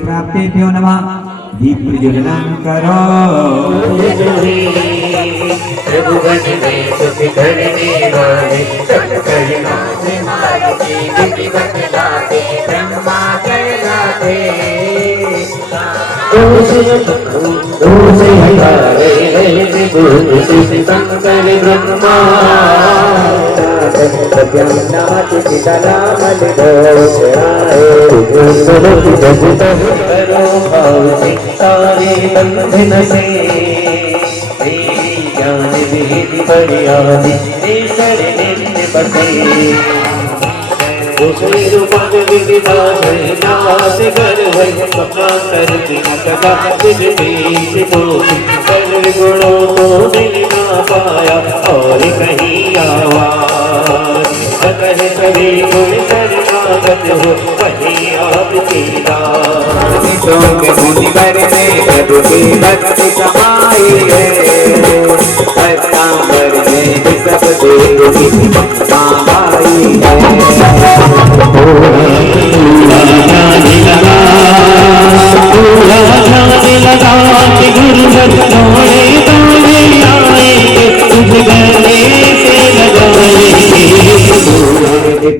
प्राप्तेभ्यो नमः। दीप प्रज्वलन करो। त्रिभुवन में सुख करने वाले सब करना मारुति विधि बतलाते ब्रह्मा कहलाते। शंकर ब्रह्मा नाथ पिता नामल सारे बंधन से ज्ञान विधि परियादि नित्य बसे रूपन विविधान नाथ कर वही सपना करती कदा दिल बीच बोली कर गुणों को मिल ना पाया और कहीं आवाज कहे सभी गुण शरणागत हो वही आपकी मुनि पर में प्रभु की भक्ति समाई है। पीताम्बर में सब देव की माई है।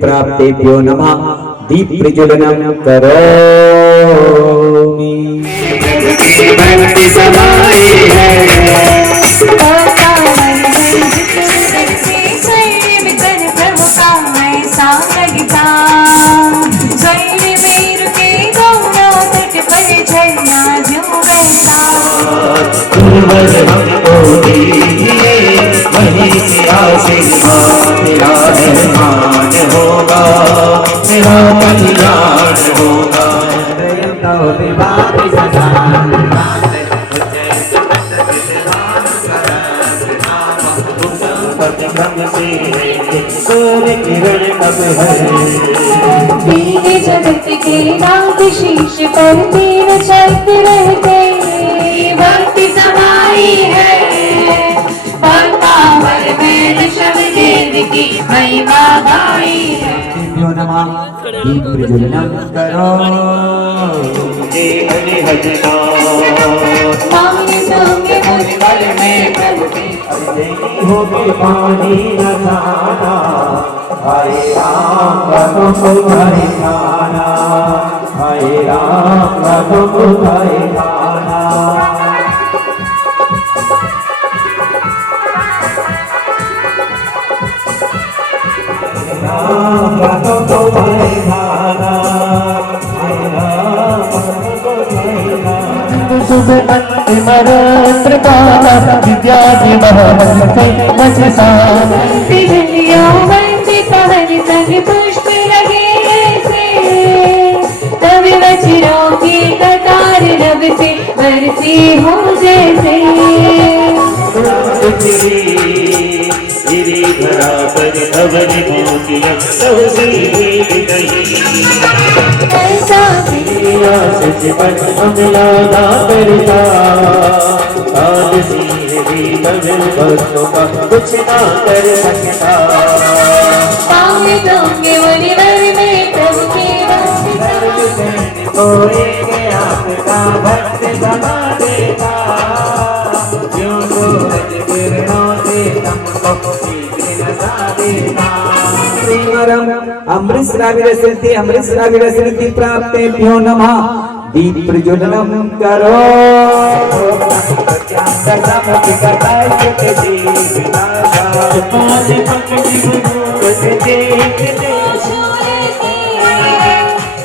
प्राप्तेभ्यो नमः। दीप प्रज्वलन करोमि। भक्ति समाई है। मेरा मेहमान होगा मेरा कल्याण होगा। जगत के नाथ शीश पर तीन चक्र रहते भक्ति समाई है। पीताम्बर में ऋषभ देव की महिमा गाई है। दीप प्रज्वलन करो। पानी न खाना हाय राम का तुम्हारे खाना हाय राम का तुम्हारे खाना। राम का तुम्हारे खाना हाय राम का तुम्हारे खाना। सुबह मंत्र पाला विद्या की महमते मचसान संग पुष्प लगे से तब वज्रों की कतार लब से बरसी हो जैसे। धरा पर अवन मोतिया जाते। जीवन हमला ना करता, काल सिंह भी कभी भक्तों का कुछ ना कर सकता। पावे जाऊंगे मुनिवर में प्रभु के कोई के आपका भक्त समा देता, क्यों सूरज किरणों से तुमको नसा देता। श्रीवरम अमृतस्राविरसन्ति अमृतस्राविरसन्ति प्राप्तेभ्यो नमः दीप प्रज्वलनम करो।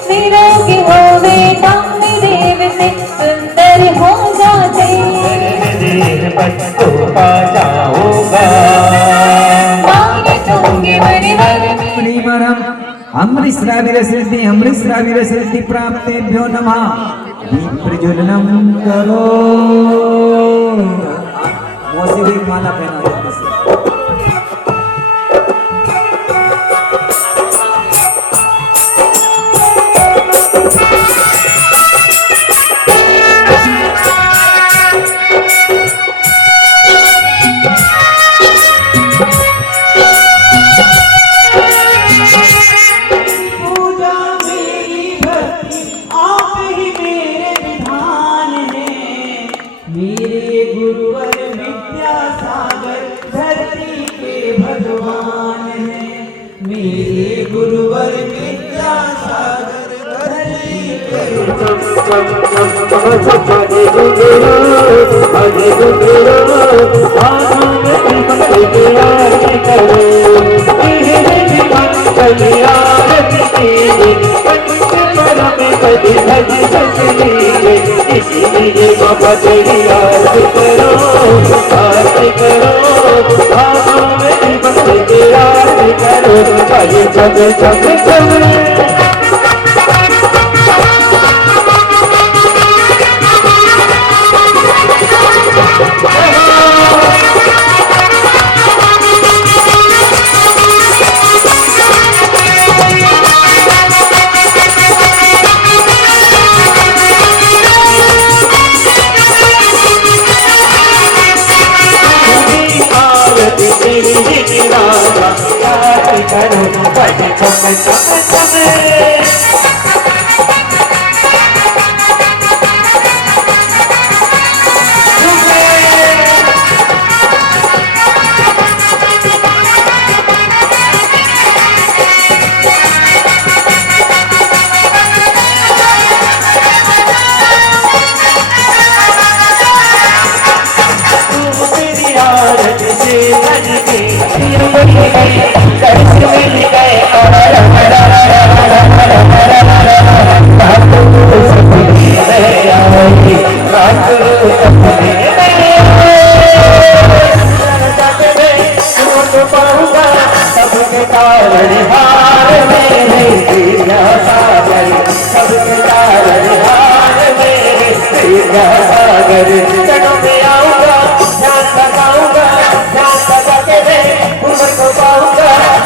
निरोगी हो बेटा देव से सुंदर हो जाते। पावे जाऊंगे मुनिवर में श्रीवरम अमृतस्राविरसन्ति अमृतस्राविरसन्ति प्राप्तेभ्यो नमः दीप प्रज्वलनम करो। मौसी भी माला पहना देते हैं। पूजा मेरी भक्ति आप ही मेरे विधान हैं। मेरे गुरुवर विद्यासागर धरती के भगवान हैं। मेरे गुरुवर विद्यासागर धरती के इसीलिए बाबा तेरी आरती करो, आरती करो, भागों में भक्त की आरती करो। चल चल चल चल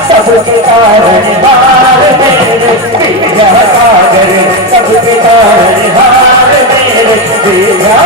सबके कारण हार मेरे पिया सागर, सबके कारण हार मेरे पिया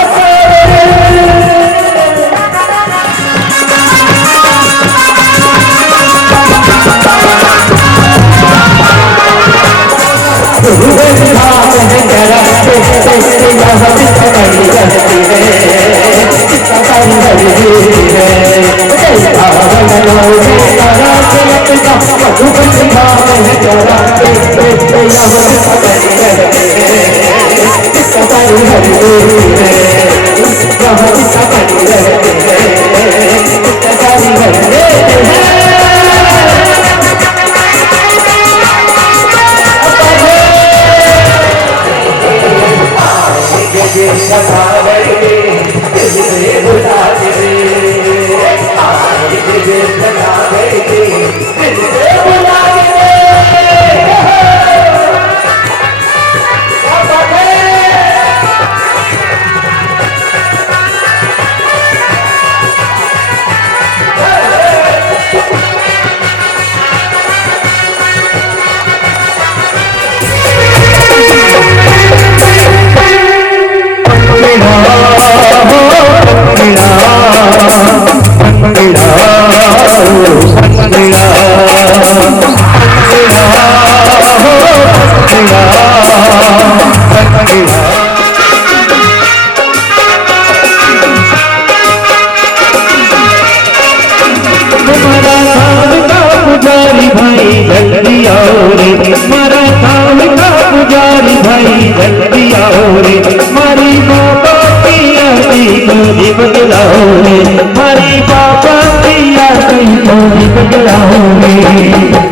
भक्ति आओ रे मारी बाबा की आरती को दीप जलाओ रे मारी बाबा की आरती को दीप जलाओ रे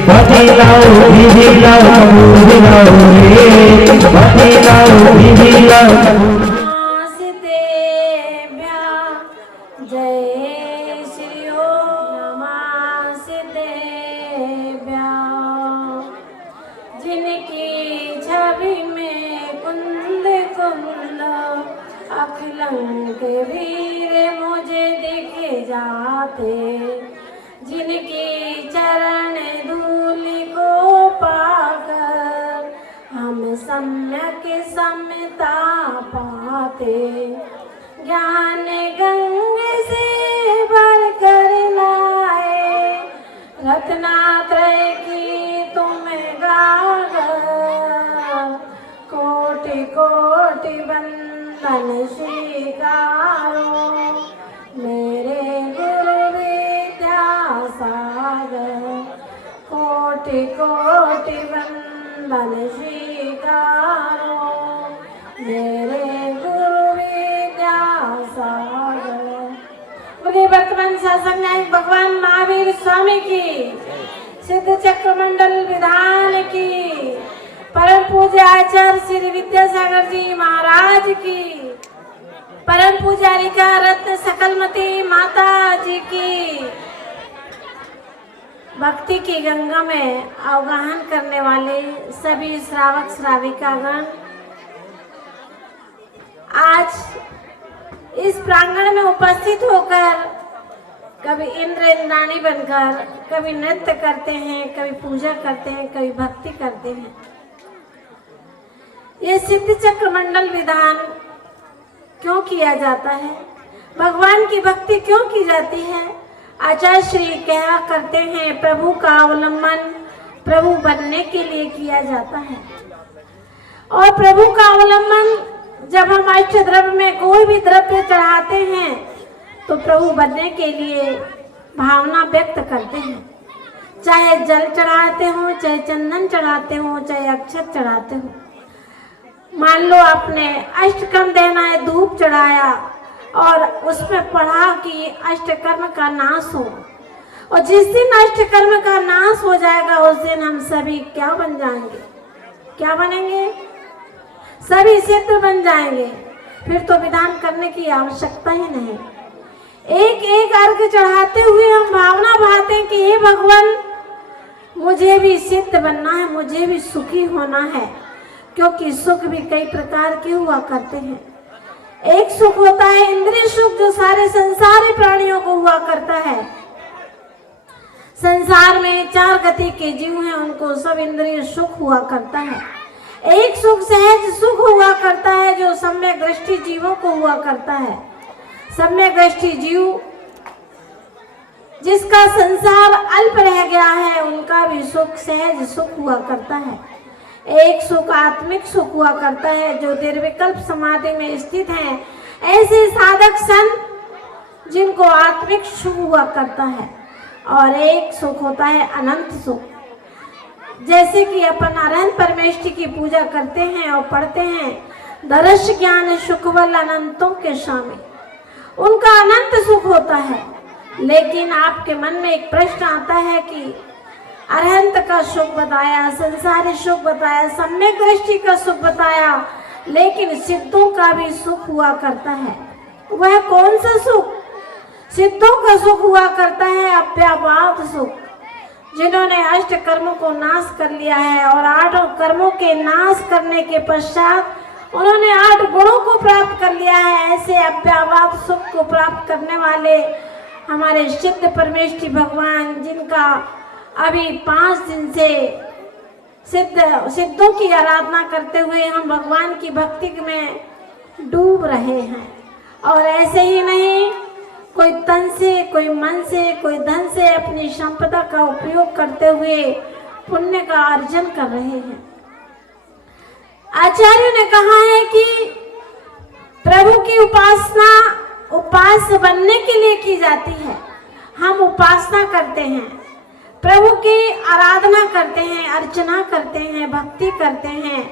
भक्ति लाओ दीदी लाओ लाओ रे भक्ति लाओ दीदी लाओ जय श्री ओम नमस्तेभ्यः। जिनकी छवि में कुंद कुंद अखिलंक वीर मुझे दिखे जाते, जिनकी चरण धूलि को पाकर हम सम्यक समता पाते। ज्ञान गंगे से भर कर लाए रत्नात्रय की तुम गागर, कोटि कोटि वंदन स्वीकारो मेरे गुरु विद्यासागर, कोटि कोटि वंदन स्वीकारो मेरे गुरु बोलिए वर्तमान शासक नायक भगवान महावीर स्वामी की, सिद्ध चक्र मंडल विधान की, परम पूज्य आचार्य श्री विद्यासागर जी महाराज की, परम पूजारिका रत्न सकलमती माता जी की। भक्ति की गंगा में अवगाहन करने वाले सभी श्रावक श्राविकागण आज इस प्रांगण में उपस्थित होकर कभी इंद्र इंद्राणी बनकर कभी नृत्य करते हैं, कभी पूजा करते हैं, कभी भक्ति करते हैं। ये सिद्ध चक्र मंडल विधान क्यों किया जाता है, भगवान की भक्ति क्यों की जाती है? आचार्य श्री कहा करते हैं प्रभु का अवलंबन प्रभु बनने के लिए किया जाता है। और प्रभु का अवलंबन जब हम अष्ट द्रव्य में कोई भी द्रव्य चढ़ाते हैं तो प्रभु बनने के लिए भावना व्यक्त करते हैं। चाहे जल चढ़ाते हो, चाहे चंदन चढ़ाते हो, चाहे अक्षत चढ़ाते हो। मान लो आपने अष्टकर्म देना है, धूप चढ़ाया और उसमें पढ़ा कि अष्टकर्म का नाश हो, और जिस दिन अष्टकर्म का नाश हो जाएगा उस दिन हम सभी क्या बन जाएंगे? क्या बनेंगे? सभी सिद्ध बन जाएंगे। फिर तो विधान करने की आवश्यकता ही नहीं। एक एक अर्घ चढ़ाते हुए हम भावना भाते हैं कि हे भगवान मुझे भी सिद्ध बनना है, मुझे भी सुखी होना है, क्योंकि सुख भी कई प्रकार के हुआ करते हैं। एक सुख होता है इंद्रिय सुख जो सारे संसारी प्राणियों को हुआ करता है। संसार में 4 गति के जीव हैं, उनको सब इंद्रिय सुख हुआ करता है। एक सुख सहज सुख हुआ करता है जो सम्यक दृष्टि जीवों को हुआ करता है। सम्यक दृष्टि जीव जिसका संसार अल्प रह गया है उनका भी सुख सहज सुख हुआ करता है। एक सुख आत्मिक सुख हुआ करता है जो निर्विकल्प समाधि में स्थित हैं, ऐसे साधक संत जिनको आत्मिक सुख हुआ करता है। और एक सुख होता है अनंत सुख, जैसे कि अपन अरहंत परमेष्टि की पूजा करते हैं और पढ़ते हैं दर्श ज्ञान सुखवल अनंतों के स्वामी, उनका अनंत सुख होता है। लेकिन आपके मन में एक प्रश्न आता है कि अरहंत का सुख बताया, संसारी सुख बताया, सम्यक दृष्टि का सुख बताया, लेकिन सिद्धों का भी सुख हुआ करता है। वह कौन सा सुख? सिद्धों का सुख हुआ करता है अव्यापात सुख, जिन्होंने अष्ट कर्मों को नाश कर लिया है और 8 कर्मों के नाश करने के पश्चात उन्होंने 8 गुणों को प्राप्त कर लिया है। ऐसे अव्यापात सुख को प्राप्त करने वाले हमारे सिद्ध परमेष्टि भगवान, जिनका अभी 5 दिन से सिद्धों की आराधना करते हुए हम भगवान की भक्ति में डूब रहे हैं। और ऐसे ही नहीं, कोई तन से, कोई मन से, कोई धन से अपनी संपदा का उपयोग करते हुए पुण्य का अर्जन कर रहे हैं। आचार्यों ने कहा है कि प्रभु की उपासना उपास्य बनने के लिए की जाती है। हम उपासना करते हैं, प्रभु की आराधना करते हैं, अर्चना करते हैं, भक्ति करते हैं,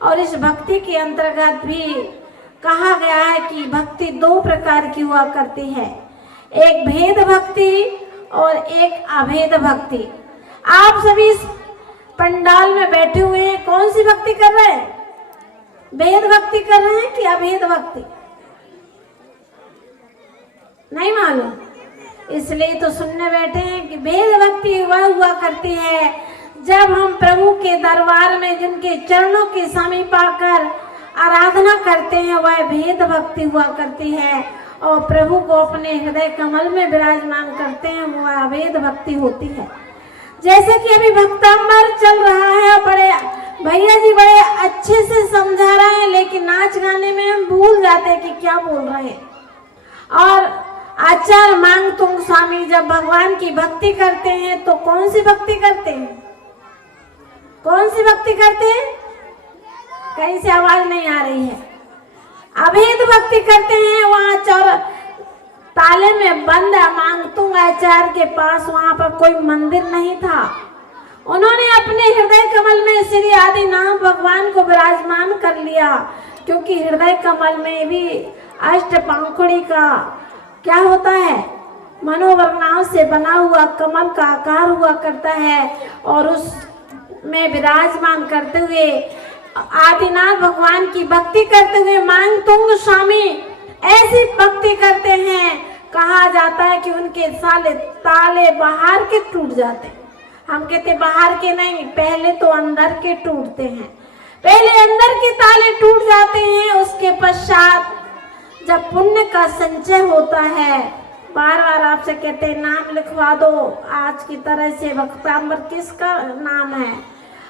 और इस भक्ति के अंतर्गत भी कहा गया है कि भक्ति 2 प्रकार की हुआ करती है, एक भेद भक्ति और एक अभेद भक्ति। आप सभी इस पंडाल में बैठे हुए हैं, कौन सी भक्ति कर रहे हैं? भेद भक्ति कर रहे हैं कि अभेद भक्ति? नहीं मालूम, इसलिए तो सुनने बैठे हैं कि भेद भक्ति वह हुआ करती है जब हम प्रभु के दरबार में जिनके चरणों के समीप आकर आराधना करते हैं, वह भेद भक्ति हुआ करती है। और प्रभु को अपने हृदय कमल में विराजमान करते हैं, वह अभेद भक्ति होती है। जैसे कि अभी भक्तांबर चल रहा है, बड़े भैया जी बड़े अच्छे से समझा रहे हैं, लेकिन नाच गाने में हम भूल जाते हैं कि क्या बोल रहे हैं। और आचार्य मांगतुंग स्वामी जब भगवान की भक्ति करते हैं तो कौन सी भक्ति करते हैं? कौन सी भक्ति करते हैं? कहीं से आवाज नहीं आ रही है। अभेद भक्ति करते हैं। वहाँ ताले में बंद मांगतुंग आचार्य के पास, वहां पर कोई मंदिर नहीं था। उन्होंने अपने हृदय कमल में श्री आदिनाथ भगवान को विराजमान कर लिया, क्योंकि हृदय कमल में भी अष्ट पंखुड़ी का क्या होता है? मनोवर्णाओं से बना हुआ कमल का आकार हुआ करता है, और उस में विराजमान करते हुए आदिनाथ भगवान की भक्ति करते हुए मांगतुंग स्वामी ऐसी भक्ति करते हैं, कहा जाता है कि उनके ताले बाहर के टूट जाते हैं। हम कहते बाहर के नहीं, पहले तो अंदर के टूटते हैं। पहले अंदर के ताले टूट जाते हैं, उसके पश्चात जब पुण्य का संचय होता है, बार बार आपसे कहते हैं नाम लिखवा दो, आज की तरह से भक्तांबर किसका नाम है,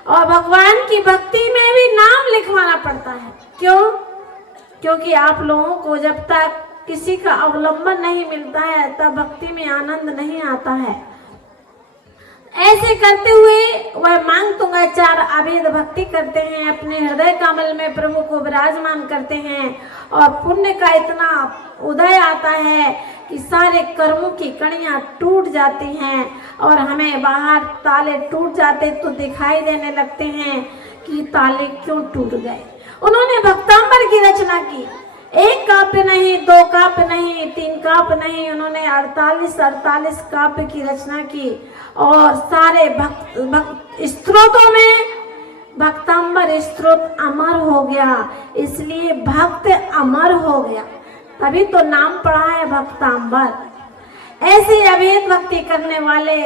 और भगवान की भक्ति में भी नाम लिखवाना पड़ता है। क्यों? क्योंकि आप लोगों को जब तक किसी का अवलंबन नहीं मिलता है तब भक्ति में आनंद नहीं आता है। ऐसे करते हुए वह मांगतुंग आचार्य अभेद भक्ति करते हैं, अपने हृदय कमल में प्रभु को विराजमान करते हैं, और पुण्य का इतना उदय आता है कि सारे कर्मों की कड़ियां टूट जाती हैं, और हमें बाहर ताले टूट जाते तो दिखाई देने लगते हैं कि ताले क्यों टूट गए। उन्होंने भक्तांबर की रचना की, 1 काव्य नहीं, 2 काव्य नहीं, 3 काव्य नहीं, उन्होंने 48 काव्य की रचना की, और सारे भक्त स्तोत्रों में भक्तांबर स्तोत्र अमर हो गया, इसलिए भक्त अमर हो गया, तभी तो नाम पड़ा है भक्तांबर। ऐसे अभेद भक्ति करने वाले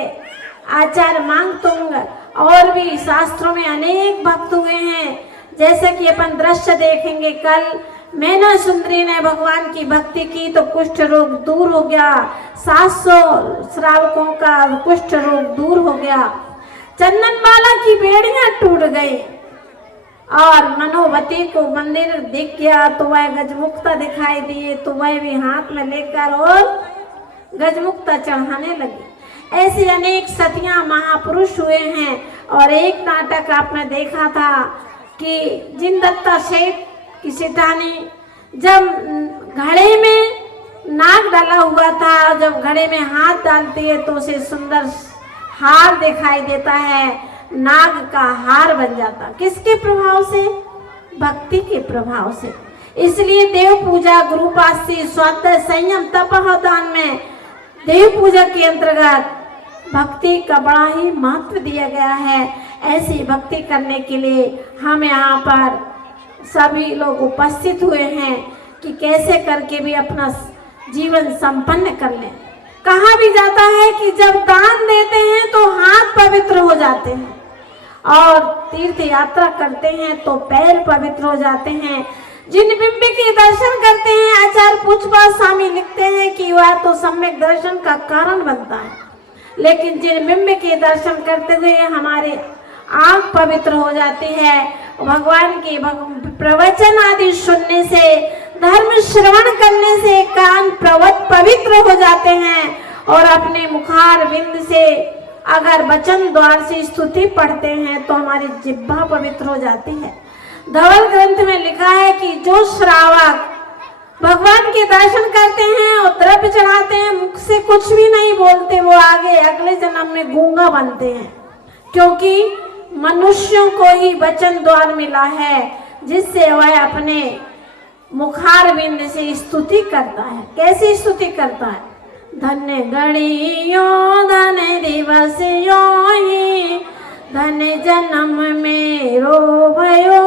आचार्य मांगतुंग और भी शास्त्रों में अनेक भक्त हुए हैं। जैसे कि अपन दृश्य देखेंगे, कल मैना सुंदरी ने भगवान की भक्ति की तो कुष्ठ रोग दूर हो गया, 700 श्रावकों का कुष्ठ रोग दूर हो गया, चंदनमाला की बेड़ियां टूट गई, और मनोवती को मंदिर दिख गया तो वह गजमुक्ता दिखाई दिए, तो वह भी हाथ में लेकर और गजमुक्ता चढ़ाने लगी। ऐसे अनेक सतियां महापुरुष हुए हैं। और एक नाटक आपने देखा था कि जिनदत्ता सेठ की सेठानी जब घड़े में नाग डाला हुआ था, जब घड़े में हाथ डालती है तो उसे सुंदर हार दिखाई देता है, नाग का हार बन जाता। किसके प्रभाव से? भक्ति के प्रभाव से। इसलिए देव पूजा, गुरुपास्ती, स्वाध्याय, संयम, तपोदान में देव पूजा के अंतर्गत भक्ति का बड़ा ही महत्व दिया गया है। ऐसी भक्ति करने के लिए हम यहाँ पर सभी लोग उपस्थित हुए हैं कि कैसे करके भी अपना जीवन संपन्न कर लें। कहा भी जाता है कि जब दान देते हैं तो हाथ पवित्र हो जाते हैं, और तीर्थ यात्रा करते हैं तो पैर पवित्र हो जाते हैं। जिन बिंब के दर्शन करते हैं, आचार्य पूछपा स्वामी लिखते हैं कि वह तो सम्यक दर्शन का कारण बनता है, लेकिन जिन बिंब के दर्शन करते हुए हमारे आंख पवित्र हो जाती है, भगवान के प्रवचन आदि सुनने से, धर्म श्रवण करने से कान पवित्र हो जाते हैं, और अपने मुखार बिंद से अगर वचन द्वार से स्तुति पढ़ते हैं तो हमारी जिह्वा पवित्र हो जाती है। धवल ग्रंथ में लिखा है कि जो श्रावक भगवान के दर्शन करते हैं और द्रव्य चढ़ाते हैं, मुख से कुछ भी नहीं बोलते, वो आगे अगले जन्म में गूंगा बनते हैं, क्योंकि मनुष्यों को ही वचन द्वार मिला है, जिससे वह अपने मुखारविंद से स्तुति करता है। कैसी स्तुति करता है? धन्य घड़ियों धन दिवस योही, धन जन्म मेरो भयो,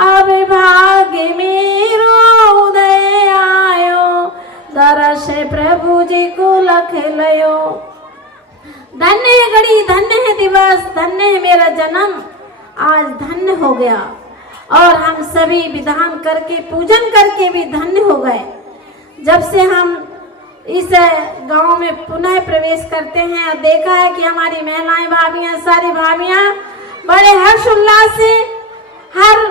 अब भाग्य मेरो उदय आयो, दरस प्रभु जी को लख लयो। धन्य है घड़ी, धन्य है दिवस, धन्य है मेरा जन्म, आज धन्य हो गया। और हम सभी विधान करके पूजन करके भी धन्य हो गए। जब से हम इस गांव में पुनः प्रवेश करते हैं और देखा है कि हमारी महिलाएं भाभियां, सारी भाभियां बड़े हर्ष उल्लास से हर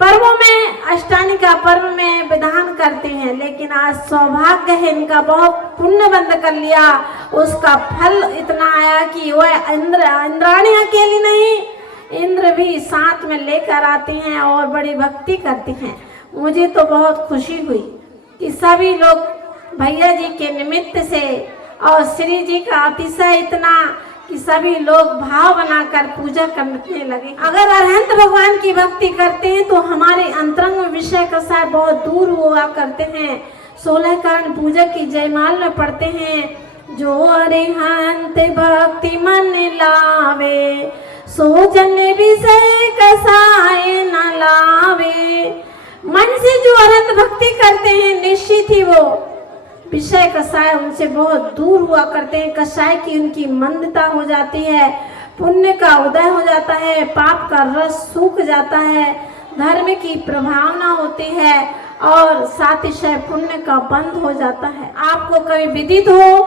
पर्वों में, अष्टानी का पर्व में विधान करते हैं, लेकिन आज सौभाग्य है इनका, बहुत पुण्य बंद कर लिया, उसका फल इतना आया कि वह इंद्राणी अकेली नहीं, इंद्र भी साथ में लेकर आती हैं और बड़ी भक्ति करती हैं। मुझे तो बहुत खुशी हुई कि सभी लोग भैया जी के निमित्त से और श्री जी का अतिशय इतना कि सभी लोग भाव बनाकर पूजा करने लगे। अगर अरहंत भगवान की भक्ति करते हैं तो हमारे अंतरंग विषय का साथ बहुत दूर हुआ करते हैं। 16 करण पूजा की जयमाल में पढ़ते हैं, जो अरहंत भक्ति मन लावे, सोचन विषय कसाए न लावे। मन से जो अरहंत भक्ति करते हैं निश्चित ही वो विषय कसाय उनसे बहुत दूर हुआ करते हैं। कसाय की उनकी मंदता हो जाती है, पुण्य का उदय हो जाता है, पाप का रस सूख जाता है, धर्म की प्रभावना होती है और साथ ही शय पुण्य का बंद हो जाता है। आपको कभी विदित हो,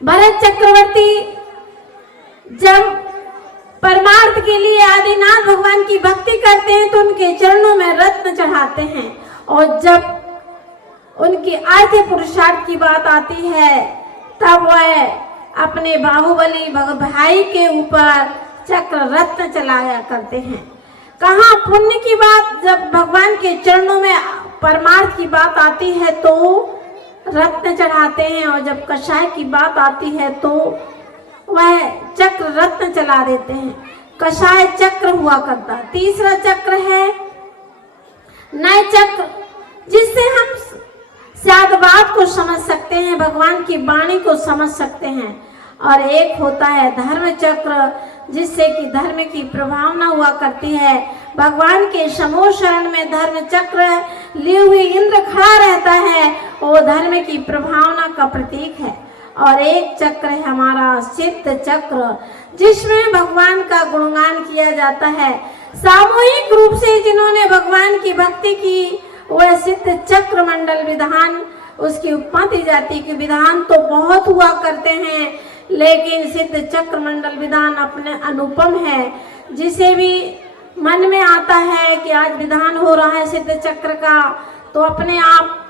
भरत चक्रवर्ती जब परमार्थ के लिए आदिनाथ भगवान की भक्ति करते हैं तो उनके चरणों में रत्न चढ़ाते हैं, और जब उनकी आर्थ पुरुषार्थ की बात आती है तब वह अपने बाहुबली भाई के ऊपर चक्र रत्न चलाया करते हैं। कहाँ पुण्य की बात, जब भगवान के चरणों में परमार्थ की बात आती है तो रत्न चढ़ाते हैं, और जब कषाय की बात आती है तो वह चक्र रत्न चला देते हैं। कषाय चक्र हुआ करता। तीसरा चक्र है नय चक्र, जिससे हम शायद बात को समझ सकते हैं, भगवान की वाणी को समझ सकते हैं। और एक होता है धर्म चक्र, जिससे कि धर्म की प्रभावना हुआ करती है। भगवान के समूह शरण में धर्म चक्र लिए हुए इंद्र खड़ा रहता है, वो धर्म की प्रभावना का प्रतीक है। और एक चक्र है हमारा सिद्ध चक्र, जिसमें भगवान का गुणगान किया जाता है। सामूहिक रूप से जिन्होंने भगवान की भक्ति की वह सिद्ध चक्र मंडल विधान, उसकी उपमा दी जाती कि विधान तो बहुत हुआ करते हैं, लेकिन सिद्ध चक्र मंडल विधान अपने अनुपम है। जिसे भी मन में आता है कि आज विधान हो रहा है सिद्ध चक्र का, तो अपने आप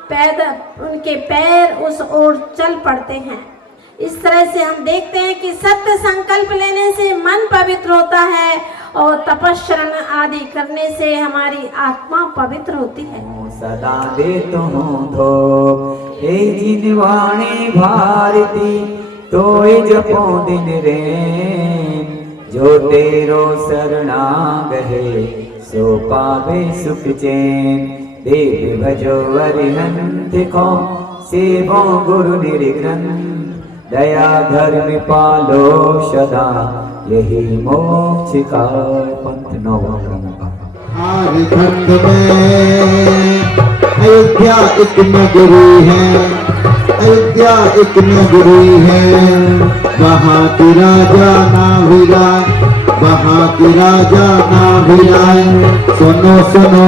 उनके पैर उस ओर चल पड़ते हैं। इस तरह से हम देखते हैं कि सत्य संकल्प लेने से मन पवित्र होता है, और तपस्या आदि करने से हमारी आत्मा पवित्र होती है। सदा दे तुम धो हे जिन वाणी भारती, तो जपो दिन रे, जो तेरो शरणा गहे, सो पावे सुख चैन। देव भजो अरिहंत को, सेवो गुरु निर्ग्रंथ, दया धर्म पालो सदा, यही मोक्ष का पंथ। नौवां क्रम का झारखंड में अयोध्या एक नगरी है, अयोध्या एक नगरी है, वहाँ की राजा ना भिलाए, वहाँ की राजा ना भिलाए। सुनो सुनो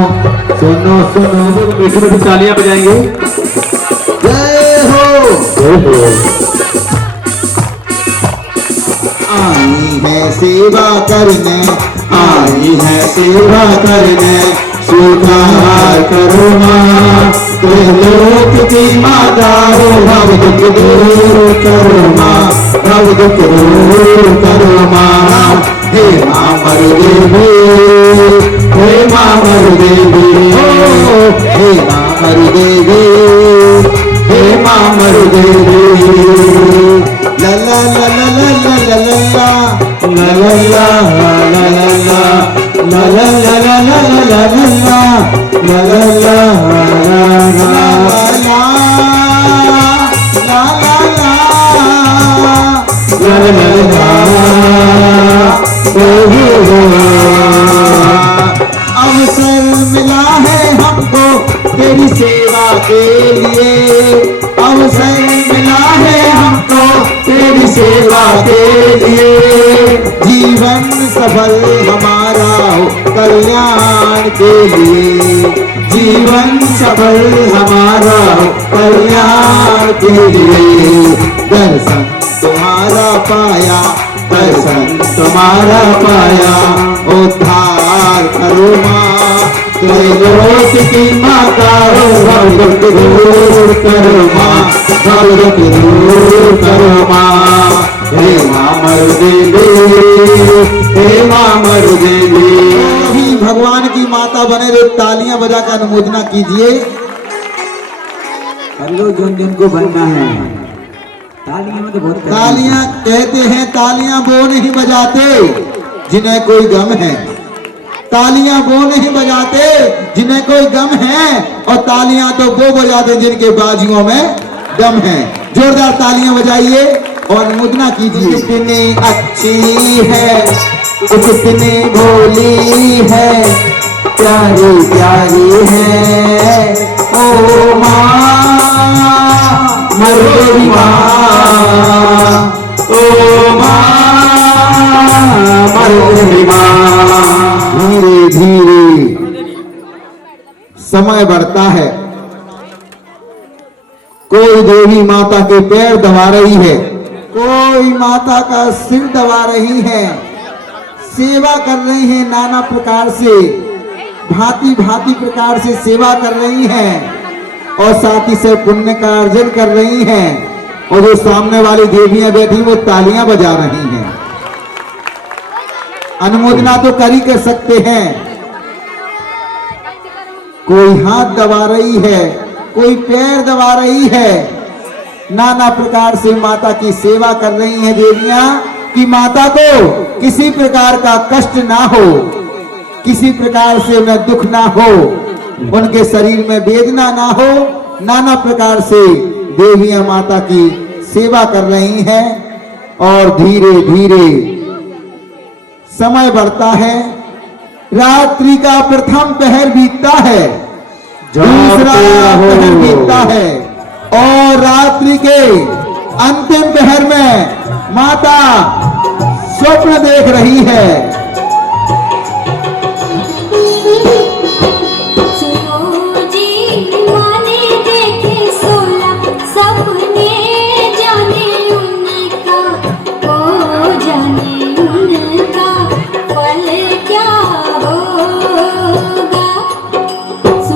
सुनो सुनो, मीठी तालियां बजाएंगे। जय हो जय हो। आई है सेवा करने, आई है सेवा करने, स्वीकार करो माँ, त्रिलोक की माता हो, भव दुख दूर करो माँ, भव दुख दूर करो माँ। हे माँ मर देवी, हे माँ मर देवी, हे माँ मर देवी, हे माँ मर देवी। ला ला ला ला ला ला ला ला ला ला ला ला ला ला ला ला ला ला ला ला ला ला ला अवसर मिला है हमको तेरी सेवा के लिए, अवसर मिला है हमको तेरी सेवा के लिए। जीवन सफल हमारा हो कल्याण के लिए, जीवन सफल हमारा हो कल्याण के लिए। दर्शन तुम्हारा पाया, दर्शन तुम्हारा पाया, उद्धार करो माँ, त्रैलोक की माता हो, भगवत दूर करो माँ, भगवत दूर करो माँ। हे माँ मर देवी, हे माँ मर देवी। अभी भगवान की माता बने रहे, तालियां बजा कर अनुमोदना कीजिए। कर लो जिनको बनना है। तालियां में तो बहुत तालियां कहते हैं, तालियां वो नहीं बजाते जिन्हें कोई गम है, तालियां वो नहीं बजाते जिन्हें कोई गम है, और तालियां तो वो बजाते जिनके बाजुओं में दम है। जोरदार तालियां बजाइए और अनुमोदना कीजिए। कितनी अच्छी है, कितनी भोली है, प्यारी प्यारी है ओ माँ मरदेवी माँ, ओ माँ मरदेवी माँ। धीरे धीरे समय बढ़ता है, कोई देवी माता के पैर दबा रही है, कोई माता का सिर दबा रही है, सेवा कर रही है, नाना प्रकार से भांति भांति प्रकार से सेवा कर रही हैं, और साथ ही से पुण्य का अर्जन कर रही हैं। और जो सामने वाली देवियां बैठी वो तालियां बजा रही हैं। अनुमोदना तो कर ही कर सकते हैं। कोई हाथ दबा रही है, कोई पैर दबा रही है, नाना प्रकार से माता की सेवा कर रही हैं देवियां, कि माता को किसी प्रकार का कष्ट ना हो, किसी प्रकार से उन्हें दुख ना हो, उनके शरीर में वेदना ना हो। नाना प्रकार से देवियां माता की सेवा कर रही हैं, और धीरे धीरे समय बढ़ता है। रात्रि का प्रथम पहर बीतता है, दूसरा पहर बीतता है, और रात्रि के अंतिम पहर में माता स्वप्न देख रही है।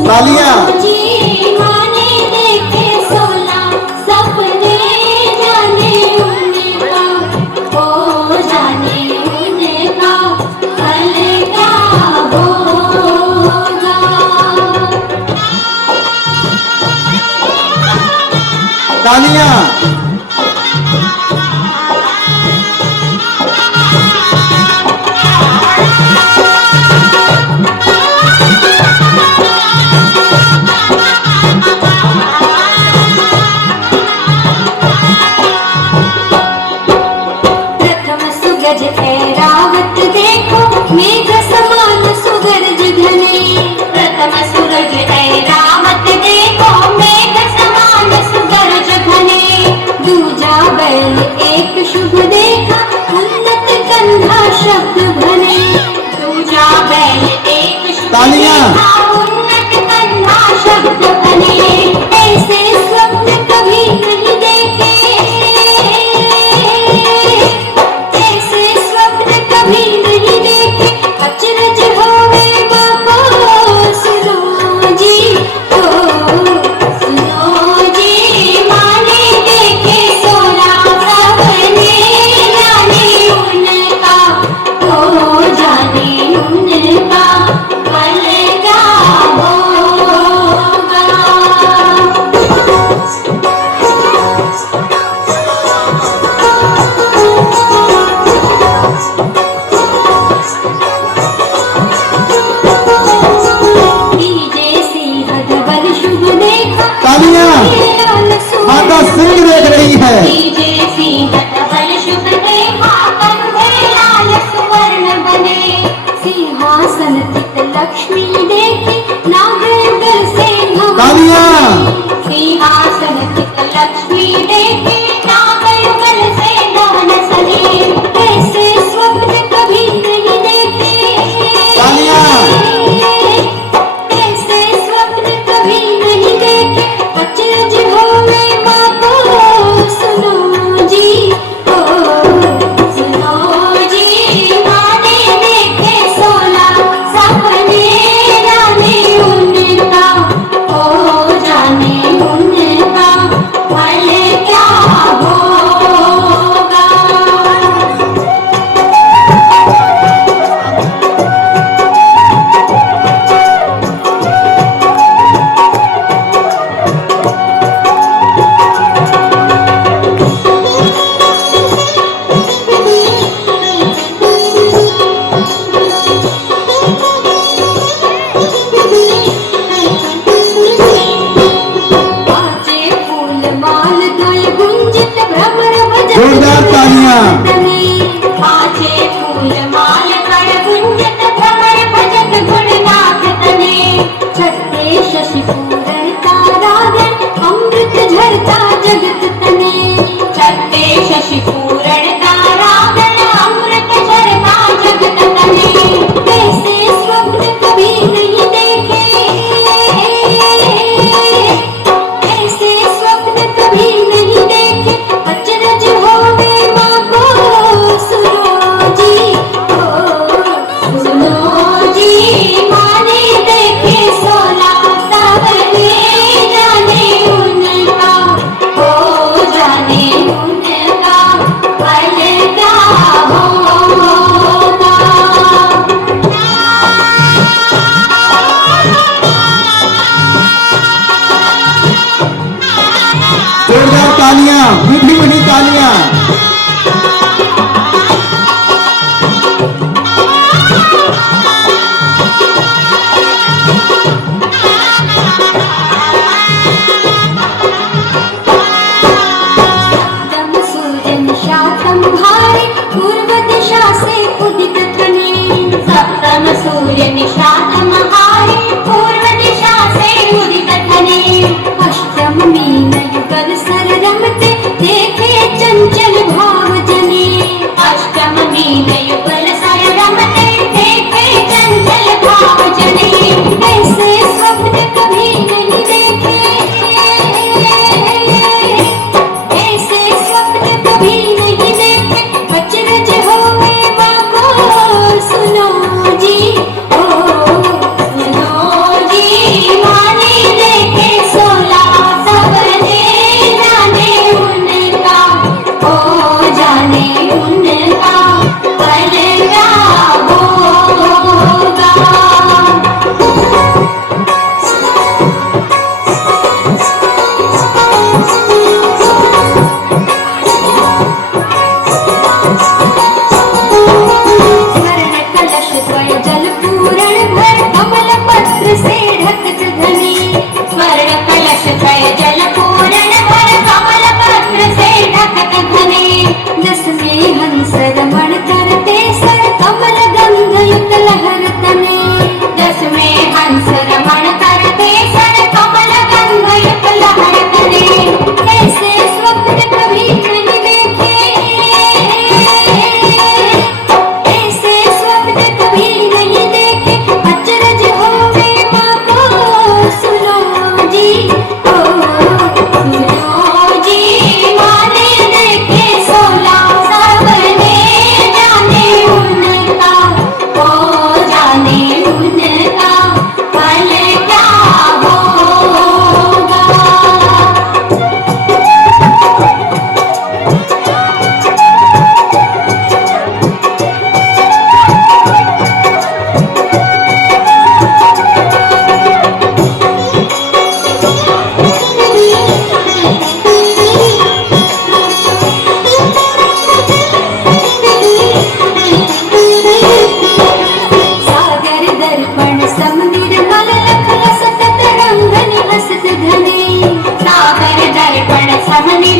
तालियां तालियां स्वर्ग देख रही है। सिंहासन लक्ष्मी देखी नागेंद्र से तालियां। सिंहासन लक्ष्मी देखी नागेंद्र से धन सने ऐसे स्वप्न कभी नहीं देखे। तालियां। ऐसे स्वप्न कभी नहीं देखे। अचरज होवे माँ को सुनो जी, ओ सुनो जी। माँ ने देखे 16 सपने, जाने उनका ओ जाने उनका फल क्या होगा। बाजे फूल माल गाय गुंजित भ्रमर भजन जोरदार तालियां। बाजे फूल माल गाय गुंजित भ्रमर भजन गुणनाथ तने। छठे शशि पूरण तारागण अमृत झरता जगत तने। छठे शशि पूरण तारागण अमृत झरता जगत तने। ऐसे स्वप्न कभी नहीं देखे। ऐसे स्वप्न कभी नहीं देखे। अचरज होवे माँ को सुनो जी, ओ सुनो जी। माँ ने देखे 16 सपने, जाने उनका ओ जाने उनका फल क्या होगा। जोरदार तालियां, मीठी मीठी तालियां। सप्तम सूर्य निशातम भारे पूर्व दिशा से उदित तने। सप्तम सूर्य निशातम हारे पूर्व दिशा से उदित तने। अष्टम मीन युगल सर रमते देखे चंचल भाव जने। अष्टम मीन युगल सर रमते देखे चंचल भाव जने। ऐसे स्वप्न कभी नहीं देखे। ऐसे स्वप्न कभी नहीं देखे। अचरज होवे माँ को सुनो जी, ओ सुनो जी। माँ ने देखे 16 सपने, जाने उनका ओ जाने उनका फल क्या होगा। स्वर्ण कलश द्वय जल पूरण भर कमल पत्र से ढकत धनी। स्वर्ण कलश द्वय जल पूरण भर कमल पत्र से ढकत धनी। दसवें हंस रमण करते सर कमल गंध युक्त लहर तने। दसवें हंस रमण करते सर कमल गंध युक्त लहर तने। ऐसे स्वप्न कभी नहीं देखे। ऐसे स्वप्न कभी नहीं देखे। अचरज होवे माँ को सुनो जी, ओ सुनो जी। माँ ने देखे 16 सपने, जाने उनका ओ जाने उनका फल क्या होगा। सागर दर्पण सम निर्मल लख लसत तरंगन हसत घने। सागर दर्पण सम निर्मल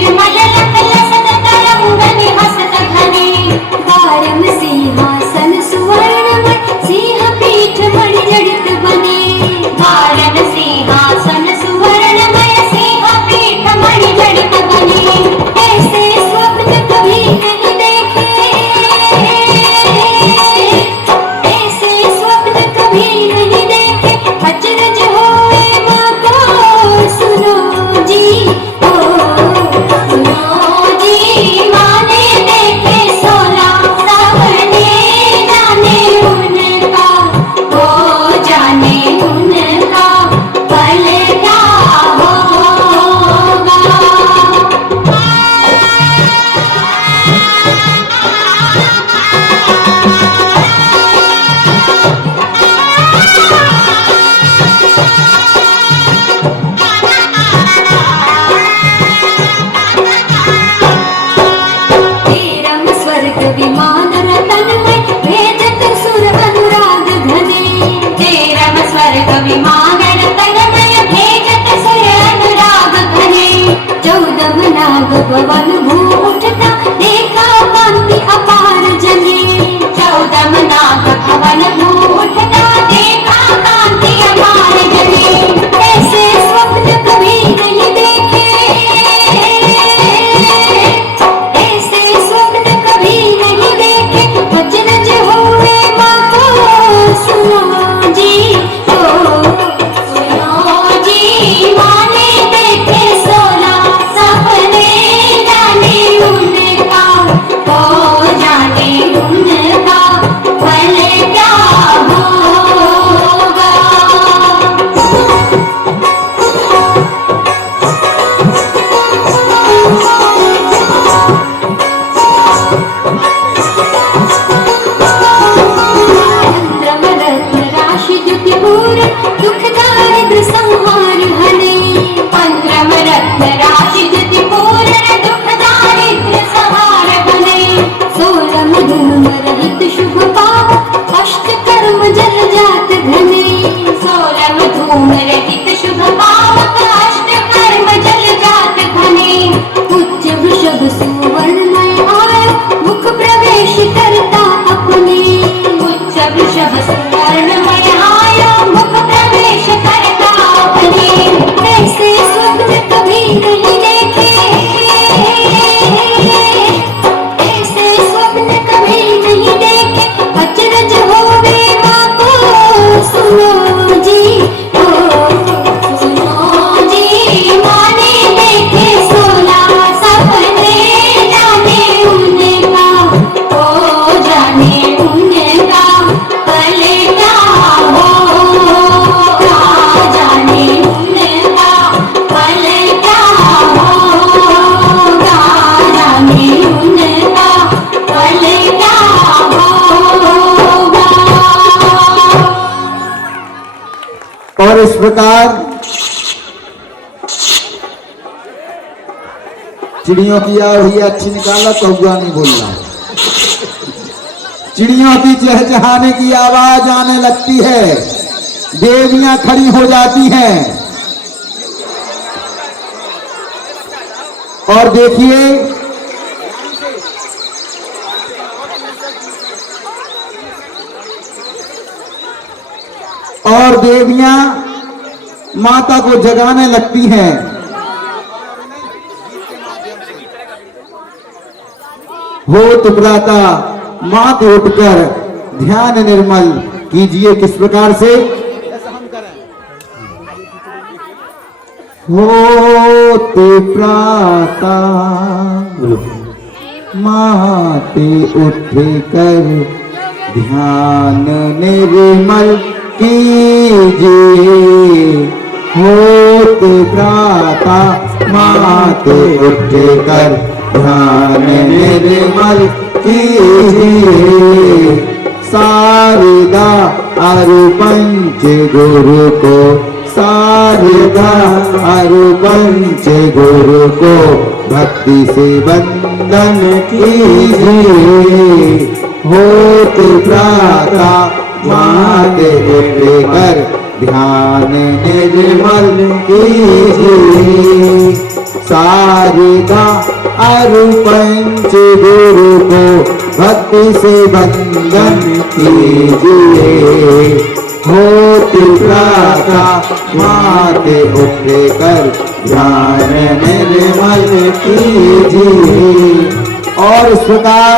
प्रकार चिड़ियों की आवाज़ अच्छी निकाला, कौवा नहीं बोल रहा। चिड़ियों की चहचहाने की आवाज आने लगती है, देवियां खड़ी हो जाती हैं और देखिए और देवियां माता को जगाने लगती हैं। हो तुकराता माते उठकर ध्यान निर्मल कीजिए। किस प्रकार से? होते प्राता माते उठकर ध्यान निर्मल कीजिए। होते प्राता माते उठकर ध्यान निर्मल कीजिए। शारदा अरु पंच गुरु को, शारदा अरु पंच गुरु को भक्ति से वंदन कीजिए। होते प्राता माते उठकर ध्यान निर्मल कीजिए। शारदा अरु पंच गुरु को भक्ति से वंदन कीजिए। होते प्राता माते उठकर ध्यान निर्मल कीजिए। और इस प्रकार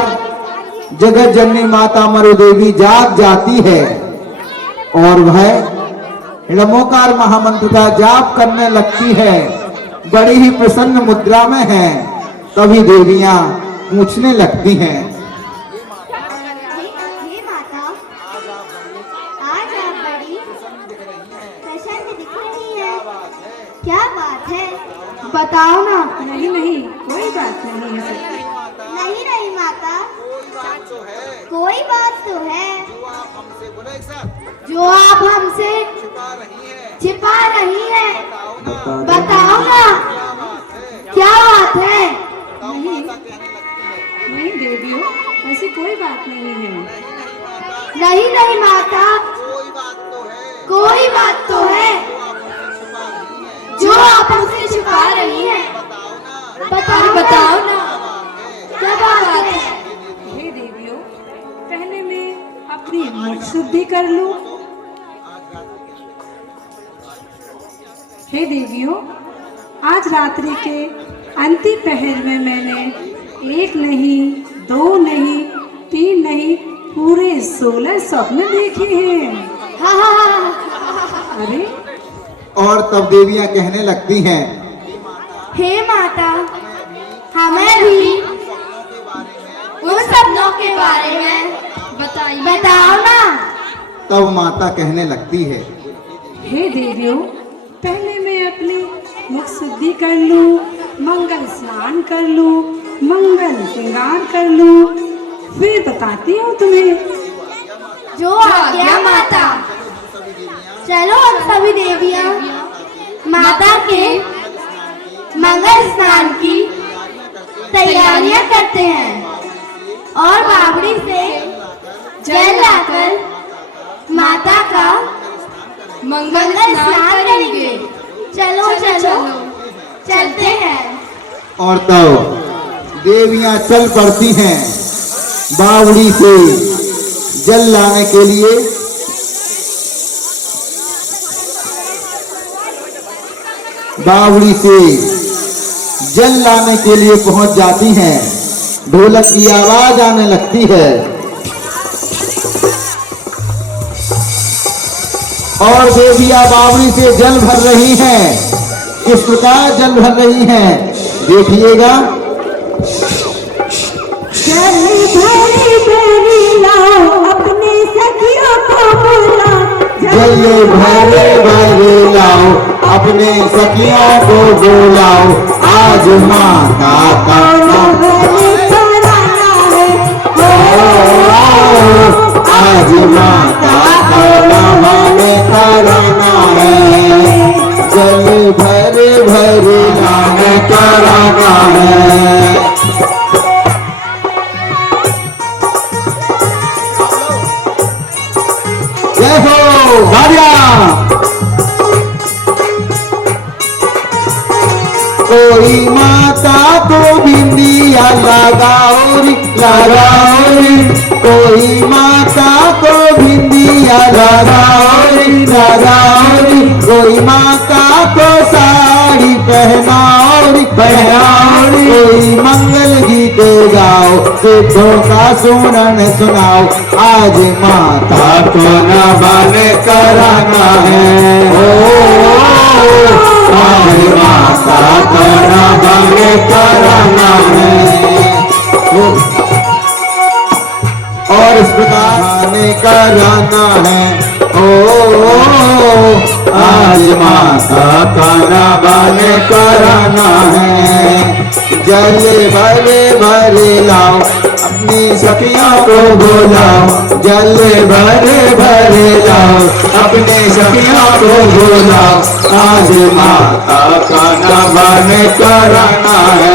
जगत जननी माता मरु देवी जाग जाती है और वह णमोकार महामंत्र का जाप करने लगती है। बड़ी ही प्रसन्न मुद्रा में है। तभी देवियां पूछने लगती हैं, हे माता, आज आप बड़ी प्रसन्न दिख रही है, क्या बात है? बताओ ना। नहीं नहीं, कोई बात नहीं है। नहीं नहीं माता, कोई बात तो है जो आप हमसे छिपा रही है। बताओ ना, क्या बात है? नहीं देवियों, ऐसी कोई बात नहीं है। नहीं नहीं माता, कोई बात तो है जो आप हमसे छिपा रही है। बताओ ना, क्या बात है? हे देवियों, पहले मैं अपनी मुख शुद्धि कर लूं। हे देवियों, आज रात्रि के अंतिम पहर में मैंने एक नहीं, दो नहीं, तीन नहीं, पूरे 16 स्वप्न देखे हैं। अरे, और तब देवियां कहने लगती हैं, हे माता, हमें भी उन सपनों के बारे में बताओ ना। तब माता कहने लगती है, हे देवियों, पहले मैं अपनी मुख शुद्धि कर लूं, मंगल स्नान कर लूं, मंगल श्रृंगार कर लूं, फिर बताती हूँ तुम्हें। जो आज्ञा माता। चलो हम सभी देवियां माता के मंगल स्नान की तैयारियां करते हैं और बावड़ी से जल लाकर माता का मंगल स्नान करेंगे। चलो चलो चलते हैं। और तब देवियां चल पड़ती हैं बावड़ी से जल लाने के लिए। बावड़ी से जल लाने के लिए पहुंच जाती हैं। ढोलक की आवाज आने लगती है और देवियां बावड़ी से जल भर रही हैं। किस प्रकार जल भर रही हैं देखिएगा। जल भरे भरे लाओ अपने सखियों को बुलाओ। जल भरे भरे लाओ अपने सखियों को बुलाओ। आज माता का आज माता का नमन करना है। है। जय हो भारिया। कोई माता को बिंदिया लगाओरी लगाओरी, कोई माता को बिंदिया लगाओरी लगाओरी, कोई माता को साड़ी पहनाओरी पहनाओरी, कोई मंगल गीत गाओ सिद्धों का सुमरन सुनाओ, आज माता को नमन कराना है। आज माता को नमन कराना है। और इस प्रकार कराना है। आज माता का नमन कराना है। जल भरे भरे लाओ अपनी सखियों को बुलाओ, जल भरे भरे लाओ अपने सखियों को बुलाओ, आज माता का नमन कराना है।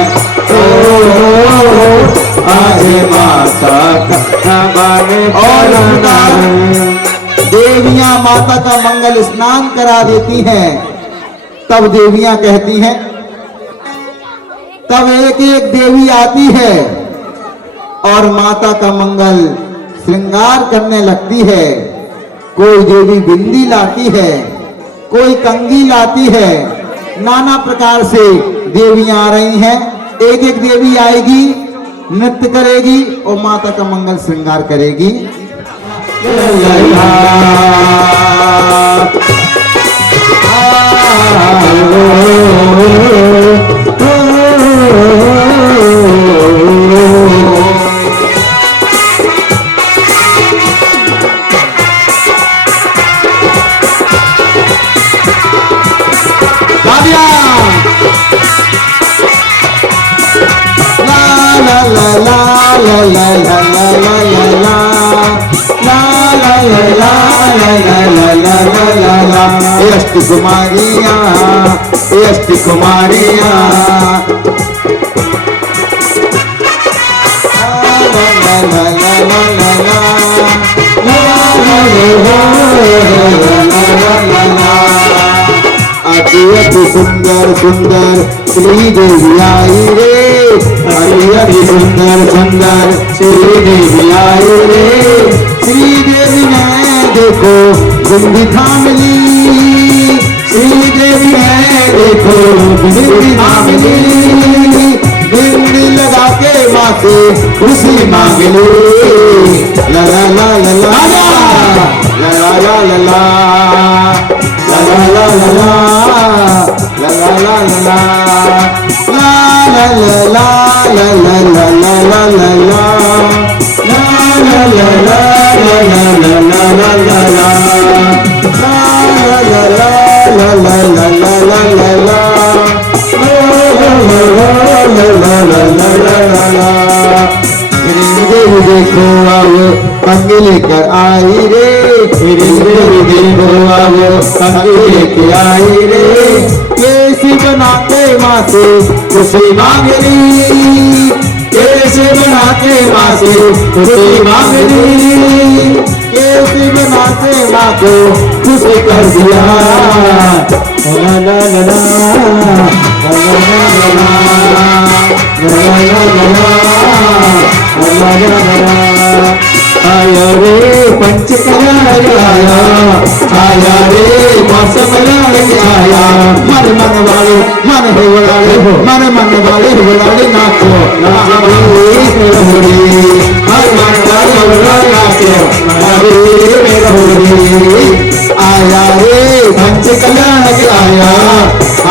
आज माता का नमन कराना है। देवियां माता का मंगल स्नान करा देती हैं, तब देवियां कहती हैं, तब एक एक देवी आती है और माता का मंगल श्रृंगार करने लगती है। कोई देवी बिंदी लाती है, कोई कंगी लाती है, नाना प्रकार से देवियां आ रही हैं। एक एक देवी आएगी, नृत्य करेगी और माता का मंगल श्रृंगार करेगी। अष्ट कुमारियाँ अष्ट कुमारियाँ अति अति सुंदर सुंदर श्री देवी आई रे, अति अति सुंदर सुंदर श्री देवी आई रे। श्री देवी ने देखो बिंदी थाम ली, श्री देवी ने देखो बिंदी थाम ली, बिंदी लगा के माँ से खुशी मांग ली। ला ला ला ला ला ला ला ला ला ला la la la la la la la la la la देखो अब पंग लेकर आई रे, देखो अब पंग लेकर आई रे। कैसे बना के माँ से खुशी मांग ली, कैसे बना के माँ से खुशी मांग ली, कैसे बना के माँ को खुश कर दिया। ला ला ला ला आया रे पंचकला आया, आया रे मौसमला आया। मन मन वाले मन हो वाले मन मन वाले हो वाले नाचो नाचो हर मन वाले नाचो आया रे पंचकला आया,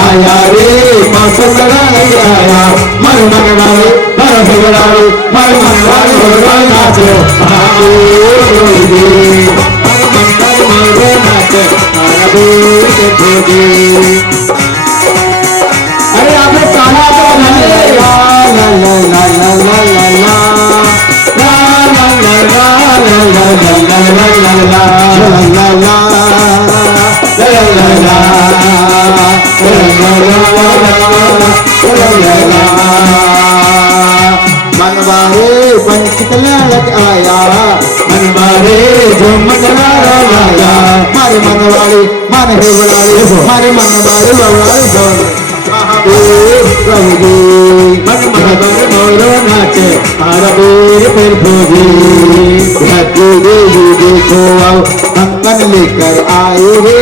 आया रे मौसमला आया। मन मन वाले मन हो वाले मन मन वाले हो वाले नाचो अरे आप लोग काना तो ला ला ला ला ला ला ला ला ला बनारा लाया मारे मन वाले मन है बनाले मारे मन वाले बनाले महावीर प्रभु जी मन मन मोरो नाचे महावीर फिर भोजी धरती देवी देखो आओ कंगन लेकर आए रे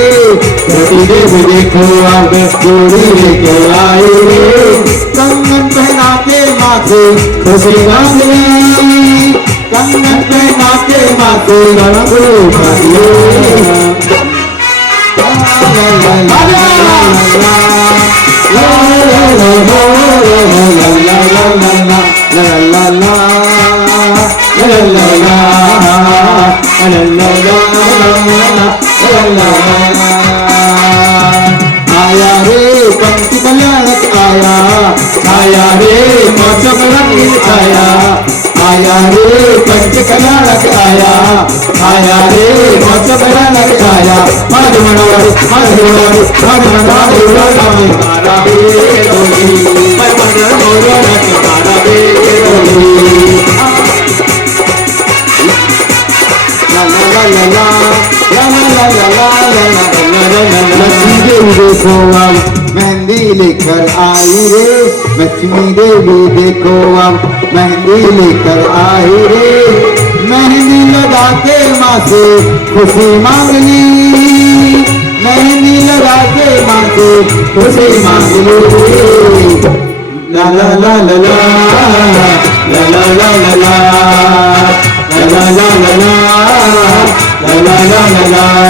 धरती देवी देखो आओ चूड़ी लेकर आए रे कंगन पहना के माथे खुशी गांधी कंगन पहना के माथे रंगो मारिए आया रे पंक्ति कल्याणक आया आया रे मौसम रंगीन छाया आया रे पंच कल्याणक आया आया रे मौसम रंगीन छाया मन मनोहर मन मनोहर मन मनोहर मारा बेरोली मन मनोहर मारा बेरोली ला ला ला ला ला ला ला ला ला लक्ष्मी देवी देखो अब मेहंदी लेकर आई रे लक्ष्मी देवी देखो अब मेहंदी लेकर आई रे मेहंदी लगा के माँ से खुशी मांग ली मेहंदी लगा के माँ से खुशी मांग ली ला ला ला ला ला ला ला ला ला ला ला ला ला ला ला ला ला ला